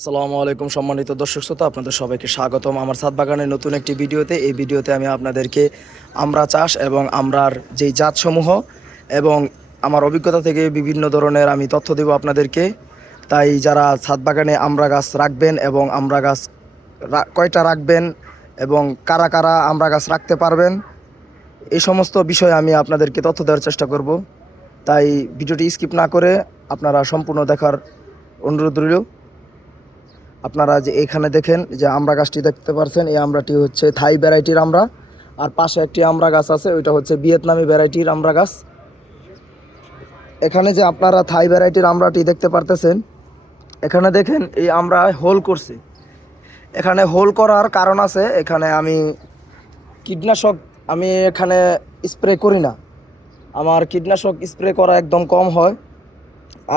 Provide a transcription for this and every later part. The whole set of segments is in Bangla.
আসসালামু আলাইকুম সম্মানিত দর্শক শ্রোতা, আপনাদের সবাইকে স্বাগতম আমার ছাদ বাগানের নতুন একটি ভিডিওতে। এই ভিডিওতে আমি আপনাদেরকে আমড়া চাষ এবং আমড়ার যেই জাতসমূহ এবং আমার অভিজ্ঞতা থেকে বিভিন্ন ধরনের আমি তথ্য দেব আপনাদেরকে। তাই যারা ছাদ বাগানে আমড়া গাছ রাখবেন এবং আমড়া গাছ কয়টা রাখবেন এবং কারা কারা আমড়া গাছ রাখতে পারবেন, এই সমস্ত বিষয়ে আমি আপনাদেরকে তথ্য দেওয়ার চেষ্টা করব। তাই ভিডিওটি স্কিপ না করে আপনারা সম্পূর্ণ দেখার অনুরোধ রইল। আপনারা যে এখানে দেখেন যে আমড়া গাছটি দেখতে পাচ্ছেন, এই আমড়াটি হচ্ছে থাই ভ্যারাইটির আমড়া। আর পাশে একটি আমড়া গাছ আছে, ওইটা হচ্ছে ভিয়েতনামি ভ্যারাইটির আমড়া গাছ। এখানে যে আপনারা থাই ভ্যারাইটির আমড়াটি দেখতে পারতেছেন, এখানে দেখেন এই আমড়া হোল করছে। এখানে হোল করার কারণ আছে, এখানে আমি কীটনাশক এখানে স্প্রে করি না। আমার কীটনাশক স্প্রে করা একদম কম হয়।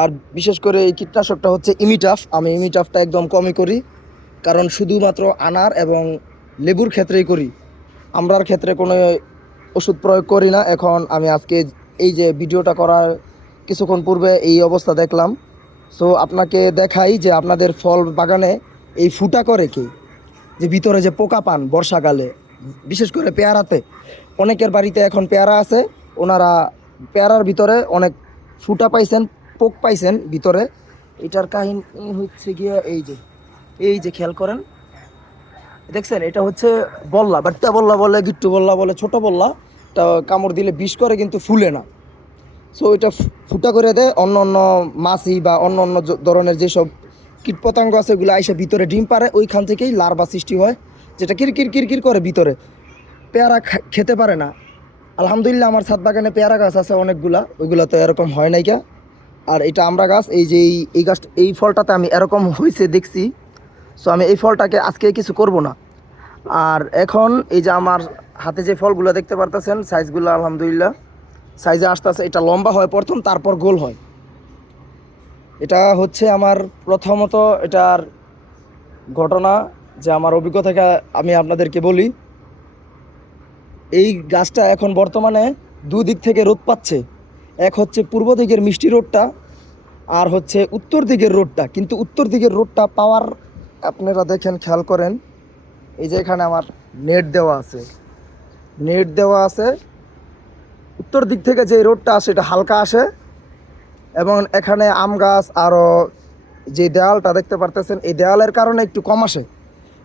আর বিশেষ করে এই কীটনাশকটা হচ্ছে ইমিটাফ। আমি ইমিটাফটা একদম কমই করি, কারণ শুধুমাত্র আনার এবং লেবুর ক্ষেত্রেই করি, আমড়ার ক্ষেত্রে কোনো ওষুধ প্রয়োগ করি না। এখন আমি আজকে এই যে ভিডিওটা করার কিছুক্ষণ পূর্বে এই অবস্থা দেখলাম। সো আপনাকে দেখাই যে আপনাদের ফল বাগানে এই ফুটা করে কি, যে ভিতরে যে পোকা পান বর্ষাকালে, বিশেষ করে পেয়ারাতে। অনেকের বাড়িতে এখন পেয়ারা আছে, ওনারা পেয়ারার ভিতরে অনেক ফুটা পাইছেন, পোক পাইছেন ভিতরে। এটার কাহিনী হচ্ছে গিয়ে এই যে খেয়াল করেন, দেখছেন এটা হচ্ছে বল্লা, বাট্টা বল্লা বলে, গিট্টু বল্লা বলে, ছোট বল্লা। এটা কামড় দিলে বিষ করে, কিন্তু ফুলে না। সো এটা ফুটা করে দেয় অন্য অন্য মাছি বা অন্য অন্য ধরনের যেসব কীটপতঙ্গ আছে, ওগুলো আইসে ভিতরে ডিম পারে, ওইখান থেকেই লার্ভা সৃষ্টি হয়, যেটা কিরকির কিরকির করে ভিতরে। পেয়ারা খেতে পারে না। আলহামদুলিল্লাহ আমার ছাদ বাগানে পেয়ারা গাছ আছে অনেকগুলা, ওইগুলো তো এরকম হয় নাইকা। আর এটা আমড়া গাছ, এই যে এই গাছ, এই ফলটাতে আমি এরকম হয়েছে দেখছি। সো আমি এই ফলটাকে আজকে কিছু করব না। আর এখন এই যে আমার হাতে যে ফলগুলো দেখতে পারতেছেন, সাইজগুলো আলহামদুলিল্লাহ সাইজে আসতেছে। এটা লম্বা হয় প্রথম, তারপর গোল হয়। এটা হচ্ছে আমার প্রথমত এটার ঘটনা, যে আমার অভিজ্ঞতাকে আমি আপনাদেরকে বলি। এই গাছটা এখন বর্তমানে দুদিক থেকে রোদ পাচ্ছে। এক হচ্ছে পূর্ব দিকের মিষ্টি রোদটা, আর হচ্ছে উত্তর দিকের রোদটা। কিন্তু উত্তর দিকের রোদটা পাওয়ার, আপনারা দেখেন খেয়াল করেন, এই যে এখানে আমার নেট দেওয়া আছে। উত্তর দিক থেকে যে রোদটা আসে এটা হালকা আসে, এবং এখানে আম গাছ আরও যে দেওয়ালটা দেখতে পারতেছেন, এই দেওয়ালের কারণে একটু কম আসে,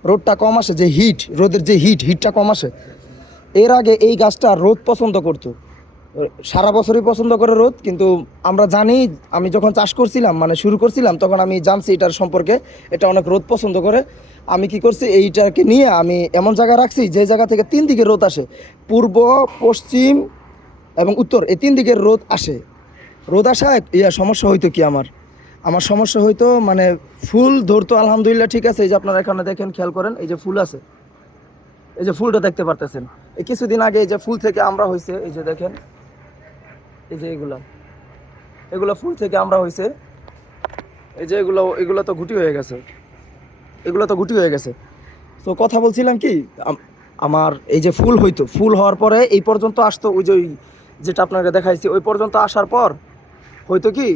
রোদটা কম আসে, যে রোদের যে হিটটা কম আসে। এর আগে এই গাছটা রোদ পছন্দ করতো, সারা বছরই পছন্দ করে রোদ। কিন্তু আমরা জানি, আমি যখন চাষ করছিলাম, মানে শুরু করছিলাম, তখন আমি জানছি এটার সম্পর্কে, এটা অনেক রোদ পছন্দ করে। আমি কি করছি, এইটাকে নিয়ে আমি এমন জায়গায় রাখছি যে জায়গা থেকে 3 দিকে রোদ আসে, পূর্ব, পশ্চিম এবং উত্তর, এই 3 দিকের রোদ আসে। রোদ আসা সমস্যা হইতো কি, আমার সমস্যা হইতো, মানে ফুল ধরতো আলহামদুলিল্লাহ ঠিক আছে। এই যে আপনারা এখানে দেখেন খেয়াল করেন, এই যে ফুল আছে, এই যে ফুলটা দেখতে পারতেছেন। এই কিছুদিন আগে এই যে ফুল থেকে আমরা হয়েছে, এই যে দেখেন, এই যে এগুলা ফুল থেকে আমরা হয়েছে। এই যে এগুলো তো গুটি হয়ে গেছে, তো কথা বলছিলাম কি, আমার এই যে ফুল হইতো, ফুল হওয়ার পরে এই পর্যন্ত আসতো, ওই যে যেটা আপনাকে দেখাইছি, ওই পর্যন্ত আসার পর হয়তো কি,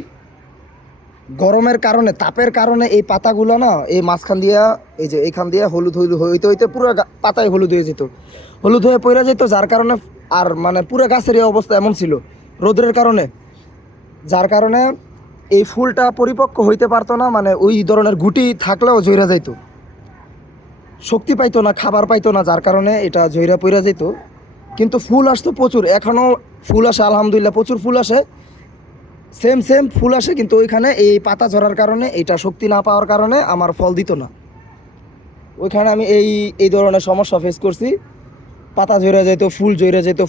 গরমের কারণে, তাপের কারণে এই পাতাগুলো না, এই মাঝখান দিয়া, এই যে এইখান দিয়ে হলুদ হলুদ হইতে হইতে পুরো পাতায় হলুদ হয়ে যেত, হলুদ হয়ে পড়ে যেত। যার কারণে আর মানে পুরো গাছের এই অবস্থা এমন ছিল রোদের কারণে, যার কারণে এই ফুলটা পরিপক্ক হইতে পারতো না। মানে ওই ধরনের গুটি থাকলেও ঝইরা যাইতো, শক্তি পাইতো না, খাবার পাইতো না, যার কারণে এটা ঝইরা পইরা যেত। কিন্তু ফুল আসতো প্রচুর, এখনও ফুল আসে আলহামদুলিল্লাহ, প্রচুর ফুল আসে, সেম ফুল আসে। কিন্তু ওইখানে এই পাতা ঝরার কারণে, এটা শক্তি না পাওয়ার কারণে আমার ফল দিত না। ওইখানে আমি এই ধরনের সমস্যা ফেস করছি। পাতা ঝরে যেত, ফুল ঝরে যেত,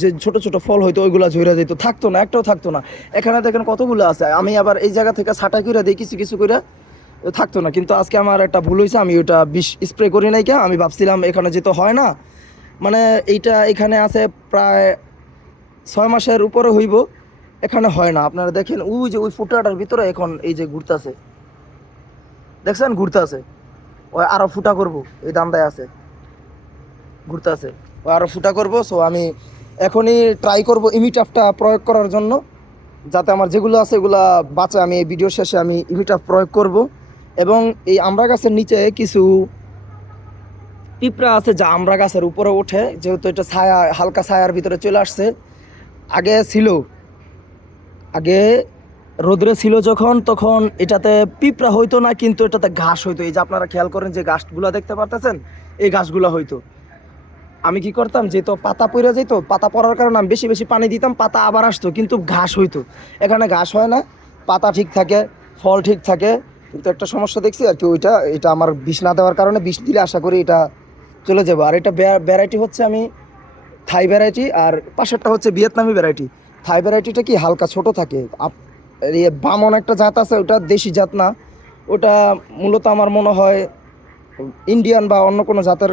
যে ছোট ছোট ফল হইতো ওইগুলো ঝরে যেত, থাকতো না, একটাও থাকতো না। এখানে দেখেন কতগুলো আছে, আমি আবার এই জায়গা থেকে ছাঁটাই করে দিই, কিছু কিছু করে, থাকতো না। কিন্তু আজকে আমার একটা ভুল হয়েছে, আমি ওইটা বিষ স্প্রে করি নাই। আমি ভাবছিলাম এখানে যেতে হয় না, মানে এখানে আছে প্রায় 6 মাসের উপরে হইব, এখানে হয় না। আপনারা দেখেন ওই যে ওই ফুটাটার ভিতরে এখন এই যে ঘুরতেছে, দেখছেন ঘুরতেছে, ওই আরও ফুটা করবো, এই দামটায় আছে, ঘুরতেছে, ওই আরও ফুটা করবো। সো আমি এখনই ট্রাই করব ইমিটাফটা প্রয়োগ করার জন্য, যাতে আমার যেগুলো আছে এগুলা বাঁচে। আমি এই ভিডিও শেষে আমি ইমিটাফ প্রয়োগ করব, এবং এই আমড়া গাছের নিচে কিছু পিঁপড়া আছে যা আমড়া গাছের উপরে ওঠে, যেহেতু এটা ছায়া, হালকা ছায়ার ভিতরে চলে আসছে। আগে ছিল, আগে রোদ্রে ছিল যখন, তখন এটাতে পিঁপড়া হইতো না, কিন্তু এটাতে ঘাস হইতো। এই যে আপনারা খেয়াল করেন যে ঘাসগুলো দেখতে পারতেছেন, এই ঘাসগুলো হইতো। আমি কি করতাম, যেহেতু পাতা পড়ে যেত, পাতা পড়ার কারণে আমি বেশি বেশি পানি দিতাম, পাতা আবার আসতো, কিন্তু ঘাস হইতো। এখানে ঘাস হয় না, পাতা ঠিক থাকে, ফল ঠিক থাকে, কিন্তু একটা সমস্যা দেখছি আর কি, এটা আমার বিষ না দেওয়ার কারণে, বিষ দিলে আশা করি এটা চলে যাবো। আর এটা ভ্যারাইটি হচ্ছে আমি থাই ভ্যারাইটি, আর পাশেরটা হচ্ছে ভিয়েতনামি ভ্যারাইটি। থাই ভ্যারাইটিটা কি হালকা ছোট থাকে। বামন একটা জাত আছে, ওটা দেশি জাত না, ওটা মূলত আমার মনে হয় ইন্ডিয়ান বা অন্য কোনো জাতের।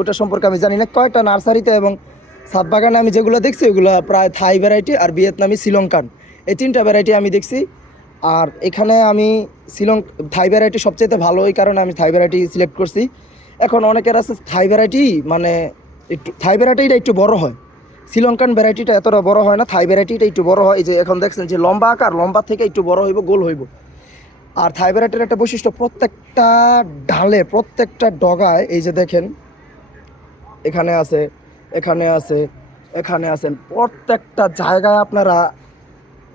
ওটা সম্পর্কে আমি জানি না। কয়েকটা নার্সারিতে এবং ছাদ বাগানে আমি যেগুলো দেখছি ওগুলো প্রায় থাই ভ্যারাইটি আর ভিয়েতনামি, শ্রীলঙ্কান, এই তিনটা ভ্যারাইটি আমি দেখছি। আর এখানে আমি থাই ভ্যারাইটি সবচেয়ে ভালো, এই কারণে আমি থাই ভ্যারাইটি সিলেক্ট করছি। এখন অনেকের আছে থাই ভ্যারাইটি, মানে একটু থাই ভ্যারাইটিটা একটু বড় হয়, শ্রীলঙ্কান ভ্যারাইটিটা এতটা বড় হয় না, থাই ভ্যারাইটিটা একটু বড় হয়। এই যে এখন দেখছেন যে লম্বা আকার, লম্বা থেকে একটু বড় হইব, গোল হইব। আর থাই ভ্যারাইটির একটা বৈশিষ্ট্য, প্রত্যেকটা ডালে, প্রত্যেকটা ডগায়, এই যে দেখেন এখানে আছে, এখানে আছে, এখানে আছেন, প্রত্যেকটা জায়গায় আপনারা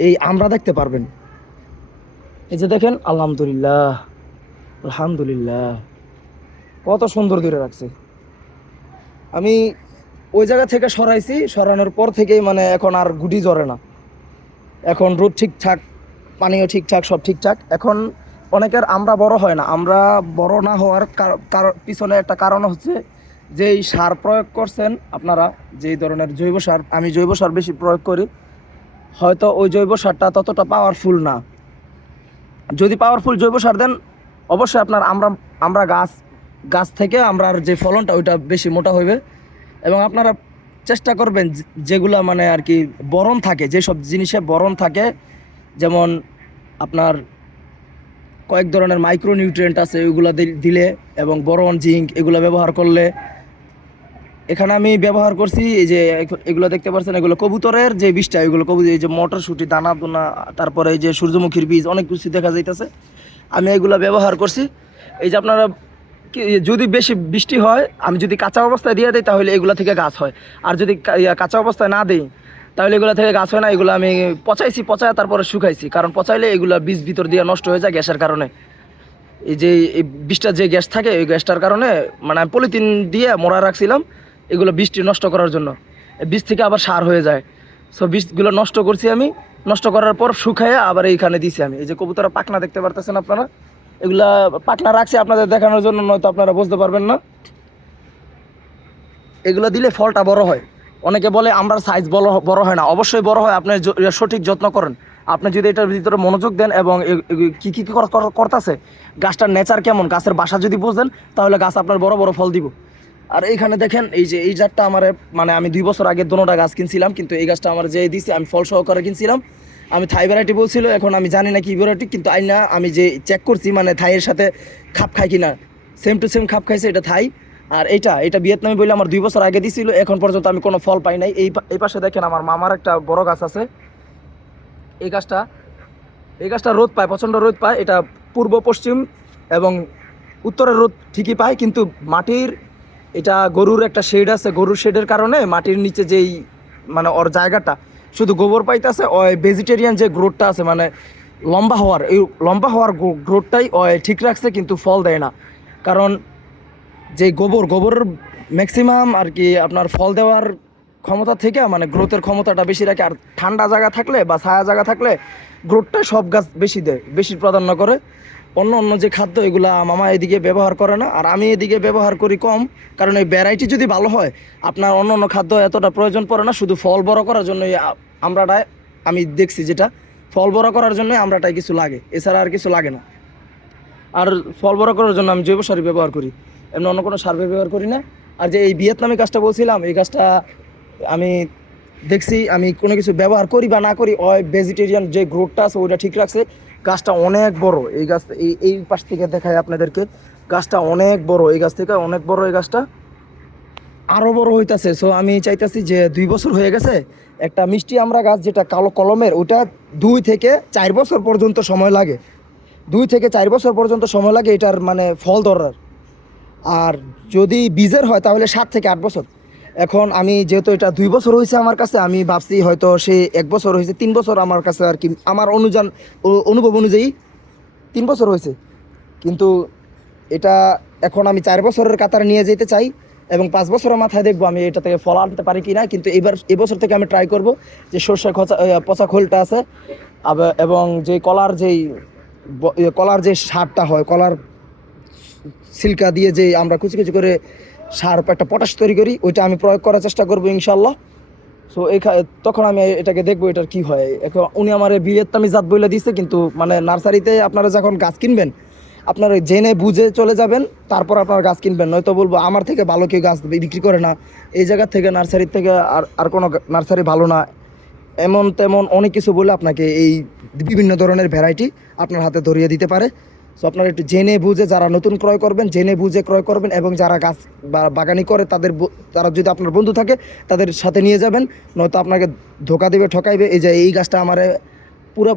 এই আমরা দেখতে পারবেন। এই যে দেখেন, আলহামদুলিল্লাহ, আলহামদুলিল্লাহ, কত সুন্দর দূরে রাখছে। আমি ওই জায়গা থেকে সরাইছি, সরানোর পর থেকেই মানে এখন আর গুটি জ্বরে না, এখন রোদ ঠিকঠাক, পানিও ঠিকঠাক, সব ঠিকঠাক। এখন অনেকের আমরা বড় হয় না, আমরা বড় না হওয়ার পিছনে একটা কারণ হচ্ছে যেই সার প্রয়োগ করছেন আপনারা, যেই ধরনের জৈব সার, আমি জৈব সার বেশি প্রয়োগ করি, হয়তো ওই জৈব সারটা ততটা পাওয়ারফুল না। যদি পাওয়ারফুল জৈব সার দেন, অবশ্যই আপনার আমরা গাছ থেকে আমরার যে ফলনটা ওইটা বেশি মোটা হইবে। এবং আপনারা চেষ্টা করবেন যেগুলা মানে আর কি বরণ থাকে, যেসব জিনিসে বরণ থাকে, যেমন আপনার কয়েক ধরনের মাইক্রোনিউট্রিয়েন্ট আছে, ওইগুলো দিলে, এবং বোরন, জিঙ্ক, এগুলো ব্যবহার করলে। এখানে আমি ব্যবহার করছি, এই যে এগুলো দেখতে পাচ্ছেন, এগুলো কবুতরের যে বীজটা, এগুলো এই যে মটরশুঁটি, দানা দানা, তারপরে এই যে সূর্যমুখীর বীজ, অনেক কিছু দেখা যাইতেছে, আমি এগুলো ব্যবহার করছি। এই যে আপনারা যদি বেশি বৃষ্টি হয়, আমি যদি কাঁচা অবস্থায় দিয়ে দিই, তাহলে এগুলো থেকে গাছ হয়। আর যদি কাঁচা অবস্থায় না দিই, তাহলে এগুলো থেকে গাছ হয় না। এগুলো আমি পচায় তারপরে শুকাইছি, কারণ পচাইলে এগুলো বীজ ভিতর দিয়ে নষ্ট হয়ে যায় গ্যাসের কারণে। এই যে এই বীজটা যে গ্যাস থাকে, এই গ্যাসটার কারণে মানে আমি পলিথিন দিয়ে মোড়া রাখছিলাম এগুলো বীজটি নষ্ট করার জন্য, বীজ থেকে আবার সার হয়ে যায়। সো বীজগুলো নষ্ট করছি আমি, নষ্ট করার পর শুকাইয়ে আবার এইখানে দিছি আমি। এই যে কবুতরের পাখনা দেখতে পারতেছেন আপনারা, এগুলা পাখনা রাখছি আপনাদের দেখানোর জন্য, নয়তো আপনারা বুঝতে পারবেন না। এগুলো দিলে ফলটা বড় হয়। অনেকে বলে আমরা সাইজ বড় হয় না, অবশ্যই বড় হয়, আপনি সঠিক যত্ন করেন। আপনি যদি এটার ভিতরে মনোযোগ দেন এবং কি কি করতেছে, গাছটার নেচার কেমন, গাছের বাসা যদি বোঝেন, তাহলে গাছ আপনার বড় বড় ফল দিব। আর এইখানে দেখেন, এই যে এই জাতটা আমার মানে আমি 2 বছর আগে দোনোটা গাছ কিনছিলাম, কিন্তু এই গাছটা আমার যে দিছি আমি ফল সহকারে কিনছিলাম। আমি থাই ভ্যারাইটি বলছিল, এখন আমি জানি না কি ভ্যারাইটি, কিন্তু আইনা আমি যে চেক করছি, মানে থাইয়ের সাথে খাপ খায় কিনা, সেম টু সেম খাপ খাইছে, এটা থাই। আর এটা ভিয়েতনামি বলে আমার 2 বছর আগে দিছিল, এখন পর্যন্ত আমি কোনো ফল পাই নাই। এই পাশে দেখেন আমার মামার একটা বড় গাছ আছে, এই গাছটা রোদ পায়, প্রচণ্ড রোদ পায়। এটা পূর্ব, পশ্চিম এবং উত্তরের রোদ ঠিকই পায়, কিন্তু মাটির, এটা গরুর একটা শেড আছে, গরুর শেডের কারণে মাটির নিচে যেই মানে ওর জায়গাটা শুধু গোবর পাইতেছে, ওই ভেজিটেরিয়ান যে গ্রোথটা আছে, মানে লম্বা হওয়ার গ্রোথটাই ওই ঠিক রাখছে, কিন্তু ফল দেয় না। কারণ যে গোবরের ম্যাক্সিমাম আর কি আপনার ফল দেওয়ার ক্ষমতা থেকে মানে গ্রোথের ক্ষমতাটা বেশি রাখে। আর ঠান্ডা জায়গা থাকলে বা ছায়া জায়গা থাকলে গ্রোথটা সব গাছ বেশি দেয়, বেশি প্রাধান্য করে। অন্য যে খাদ্য, এগুলা মামা এদিকে ব্যবহার করে না, আর আমি এদিকে ব্যবহার করি কম। কারণ এই ভ্যারাইটি যদি ভালো হয়, আপনার অন্য খাদ্য এতটা প্রয়োজন পড়ে না, শুধু ফল বড় করার জন্য আমরাটায় আমি দেখছি, যেটা ফল বড় করার জন্যই আমরাটাই কিছু লাগে, এছাড়া আর কিছু লাগে না। আর ফল বড় করার জন্য আমি জৈব সার ব্যবহার করি, এমনি অন্য কোনো সার ব্যবহার করি না। আর যে এই ভিয়েতনামি গাছটা বলছিলাম, এই গাছটা আমি দেখছি, আমি কোনো কিছু ব্যবহার করি বা না করি, ওই ভেজিটেরিয়ান যে গ্রোথটা আছে ওইটা ঠিক রাখছে। গাছটা অনেক বড়, এই গাছটা এই পাশ থেকে দেখায় আপনাদেরকে, গাছটা অনেক বড়, এই গাছ থেকে অনেক বড়, এই গাছটা আরও বড় হইতাছে। সো আমি চাইতেছি যে 2 বছর হয়ে গেছে, একটা মিষ্টি আমরা গাছ যেটা কালো কলমের, ওটা 2 থেকে 4 বছর পর্যন্ত সময় লাগে। 2 থেকে 4 বছর পর্যন্ত সময় লাগে এটার মানে ফল ধরার। আর যদি বীজের হয় তাহলে 7 থেকে 8 বছর। এখন আমি যেহেতু এটা 2 বছর হয়েছে আমার কাছে, আমি ভাবছি হয়তো সে 1 বছর হয়েছে, 3 বছর আমার কাছে আর কি, আমার অনুভব অনুযায়ী 3 বছর হয়েছে। কিন্তু এটা এখন আমি 4 বছরের কাতারে নিয়ে যেতে চাই এবং 5 বছরের মাথায় দেখবো আমি এটা থেকে ফল আনতে পারি কি না। কিন্তু এবছর থেকে আমি ট্রাই করব যে সর্ষে পচা খোলটা আছে এবং যে কলার যে সারটা হয়, কলার সিল্কা দিয়ে যে আমরা কুচি কুচি করে সার একটা পটাশ তৈরি করি, ওইটা আমি প্রয়োগ করার চেষ্টা করবো ইনশাল্লাহ। সো তখন আমি এটাকে দেখবো এটার কি হয়। এখন উনি আমার ভিয়েতনামি জাত বলে দিচ্ছে, কিন্তু মানে নার্সারিতে আপনারা যখন গাছ কিনবেন আপনারা জেনে বুঝে চলে যাবেন, তারপর আপনারা গাছ কিনবেন। নয়তো বলবো আমার থেকে ভালো কেউ গাছ বিক্রি করে না, এই জায়গার থেকে নার্সারির থেকে আর কোনো নার্সারি ভালো না, এমন তেমন অনেক কিছু বলে আপনাকে এই বিভিন্ন ধরনের ভ্যারাইটি আপনার হাতে ধরিয়ে দিতে পারে। সো আপনারা একটু জেনে বুঝে, যারা নতুন ক্রয় করবেন জেনে বুঝে ক্রয় করবেন, এবং যারা গাছ বা বাগানি করে তারা যদি আপনার বন্ধু থাকে তাদের সাথে নিয়ে যাবেন, নয়তো আপনাকে ধোকা দেবে, ঠকাইবে। এই যে এই গাছটা আমার পুরো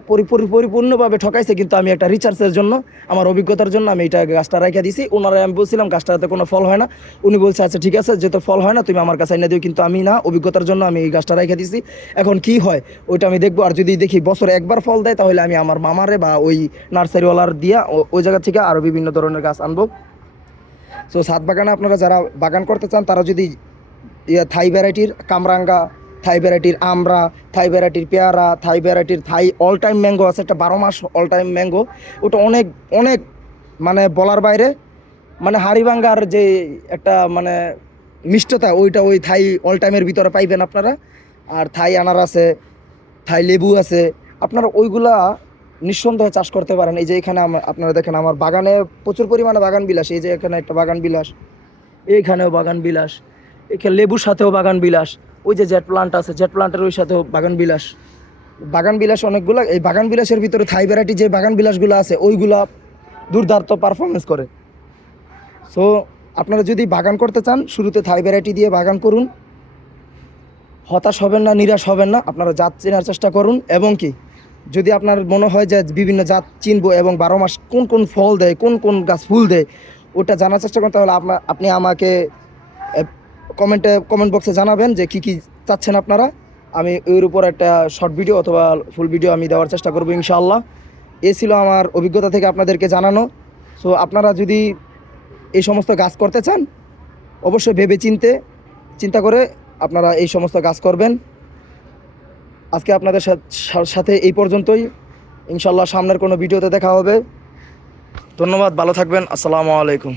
পরিপূর্ণভাবে ঠকাইছে, কিন্তু আমি একটা রিসার্চের জন্য, আমার অভিজ্ঞতার জন্য আমি এটা গাছটা রেখে দিছি। ওনারা আমি বলছিলাম গাছটাতে কোনো ফল হয় না, উনি বলছে আচ্ছা ঠিক আছে, যেহেতু ফল হয় না তুমি আমার কাছে এনে দিও, কিন্তু আমি না, অভিজ্ঞতার জন্য আমি এই গাছটা রেখে দিছি। এখন কি হয় ওইটা আমি দেখবো। আর যদি দেখি বছরে একবার ফল দেয় তাহলে আমি আমার মামারে বা ওই নার্সারিওয়ালার দিয়া ওই জায়গা থেকে আরও বিভিন্ন ধরনের গাছ আনবো। সো ছাদ বাগানে আপনারা যারা বাগান করতে চান তারা যদি থাই ভ্যারাইটির কামরাঙ্গা, থাই ভ্যারাইটির আমরা, থাই ভ্যারাইটির পেয়ারা, থাই ভ্যারাইটির থাই অল টাইম ম্যাঙ্গো আছে, একটা 12 মাস অল টাইম ম্যাঙ্গো, ওটা অনেক অনেক মানে বলার বাইরে, মানে হাড়িভাঙ্গার যে একটা মানে মিষ্টতা, ওইটা ওই থাই অল টাইমের ভিতরে পাইবেন আপনারা। আর থাই আনার আছে, থাই লেবু আছে, আপনারা ওইগুলা নিঃসন্দেহে চাষ করতে পারেন। এই যে এখানে আপনারা দেখেন আমার বাগানে প্রচুর পরিমাণে বাগান বিলাস, এই যে এখানে একটা বাগান বিলাস, এইখানেও বাগান বিলাস, এখানে লেবুর সাথেও বাগান বিলাস, ওই যে জেট প্লান্ট আছে, জেট প্লান্টের ওই সাথেও বাগান বিলাস, বাগান বিলাস অনেকগুলো। এই বাগান বিলাসের ভিতরে থাই ভ্যারাইটি যে বাগান বিলাসগুলো আছে ওইগুলা দুর্দান্ত পারফরমেন্স করে। সো আপনারা যদি বাগান করতে চান শুরুতে থাই ভ্যারাইটি দিয়ে বাগান করুন, হতাশ হবেন না, নিরাশ হবেন না, আপনারা জাত চেনার চেষ্টা করুন। এবং কি যদি আপনার মনে হয় যে বিভিন্ন জাত চিনবো এবং 12 মাস কোন কোন ফল দেয়, কোন কোন গাছ ফুল দেয়, ওটা জানার চেষ্টা করুন, তাহলে আপনি আমাকে কমেন্ট বক্সে জানাবেন যে কী কী চাচ্ছেন আপনারা। আমি এর উপর একটা শর্ট ভিডিও অথবা ফুল ভিডিও আমি দেওয়ার চেষ্টা করবো ইনশাআল্লাহ। এ ছিল আমার অভিজ্ঞতা থেকে আপনাদেরকে জানানো। সো আপনারা যদি এই সমস্ত গাছ করতে চান অবশ্যই ভেবে চিন্তা করে আপনারা এই সমস্ত গাছ করবেন। আজকে আপনাদের সাথে এই পর্যন্তই, ইনশাআল্লাহ সামনের কোনো ভিডিওতে দেখা হবে। ধন্যবাদ, ভালো থাকবেন, আসসালামু আলাইকুম।